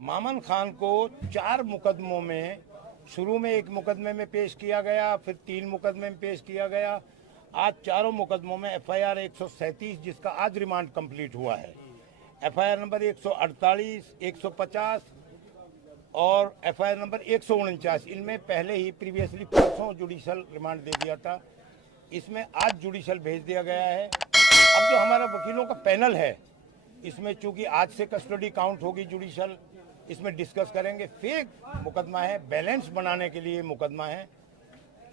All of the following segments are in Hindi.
मामन खान को 4 मुकदमों में, शुरू में एक मुकदमे में पेश किया गया, फिर 3 मुकदमे में पेश किया गया। आज चारों मुकदमों में FIR 137 जिसका आज रिमांड कंप्लीट हुआ है, FIR नंबर 148, 150 और FIR नंबर 149, इनमें पहले ही प्रीवियसली परसों जुडिशल रिमांड दे दिया था। इसमें आज जुडिशल भेज दिया गया है। अब जो हमारा वकीलों का पैनल है, इसमें चूंकि आज से कस्टडी काउंट होगी जुडिशल, इसमें डिस्कस करेंगे। फेक मुकदमा है, बैलेंस बनाने के लिए मुकदमा है।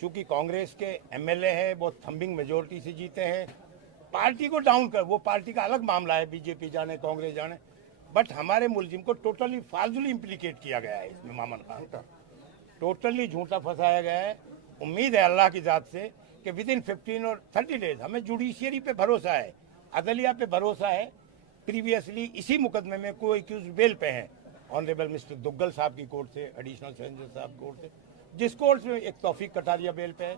चूंकि कांग्रेस के MLA है, वो थंबिंग मेजोरिटी से जीते हैं, पार्टी को डाउन कर, वो पार्टी का अलग मामला है, बीजेपी जाने कांग्रेस जाने, बट हमारे मुलजिम को टोटली फालतूली इम्प्लीकेट किया गया है। इसमें मामन खान का टोटली झूठा फंसाया गया है। उम्मीद है अल्लाह की जात से कि विद इन 15 और 30 डेज, हमें जुडिशियरी पे भरोसा है, अदलिया पे भरोसा है। प्रीवियसली इसी मुकदमे में कोई एक्यूज बेल पे हैं, ऑनरेबल मिस्टर दुग्गल साहब की कोर्ट से, एडिशनल सेंजर साहब कोर्ट से, जिस कोर्ट में एक तौफीक कटारिया बेल पे है।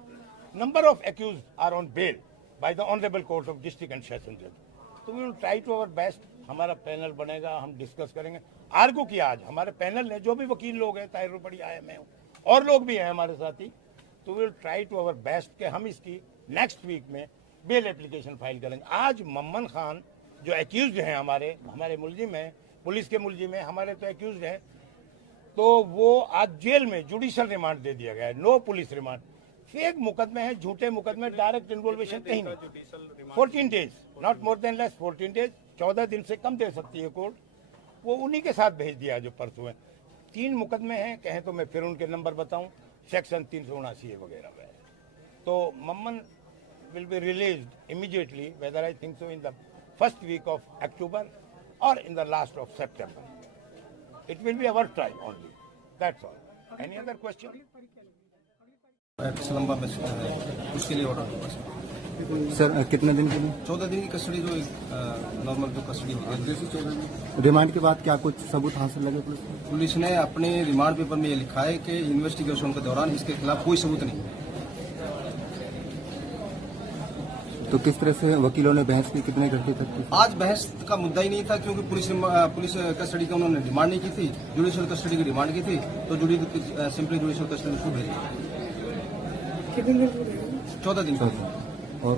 Number of accused are on bail by the honourable court of district and session जज। So we will try to our best. हमारा पैनल बनेगा, हम डिस्कस करेंगे। आर्गू किया आज हमारे पैनल ने, जो भी वकील लोग हैं, ताहिर रूपड़ी आया, मैं हूँ, और लोग भी हैं हमारे साथी। तो we will try to our best कि हम इसकी नेक्स्ट वीक में बेल एप्लीकेशन फाइल करेंगे। आज मम्मन खान जो एक्यूज हैं, हमारे मुलजिम हैं, पुलिस के मुलजिम हैं, हमारे तो एक्यूज हैं, तो वो आज जेल में जुडिशल रिमांड दे दिया गया है, नो पुलिस रिमांड। फेक मुकदमे हैं, झूठे मुकदमे, डायरेक्ट इन्वॉल्वेशन कहीं नहीं। 14 days, not more than less 14 days, 14 दिन से कम दे सकती है कोर्ट। वो उन्हीं के साथ भेज दिया जो परसों है। 3 मुकदमे हैं, कहें तो मैं फिर उनके नंबर बताऊं, सेक्शन 379 वगैरह में। तो Mammen will be released immediately, whether I think so in the first week of October or in the last of September. It will be our trial only. That's all. Any other question? X लंबा में उसके लिए ऑर्डर सर कितने दिन के लिए? 14 दिन की कस्टडी, जो नॉर्मल जो कस्टडी होती है। 14 दिन रिमांड के बाद क्या कुछ सबूत हासिल लगे पुलिस को? पुलिस ने अपने रिमांड पेपर में ये लिखा है कि इन्वेस्टिगेशन के दौरान इसके खिलाफ कोई सबूत नहीं। तो किस तरह से वकीलों ने बहस की, कितने घंटे तक की? आज बहस का मुद्दा ही नहीं था, क्योंकि पुलिस कस्टडी का उन्होंने डिमांड नहीं की थी, जुडिशियल कस्टडी की डिमांड की थी, तो सिंपली जुडिशियल कस्टडी को भेज दिया। 14 दिन। और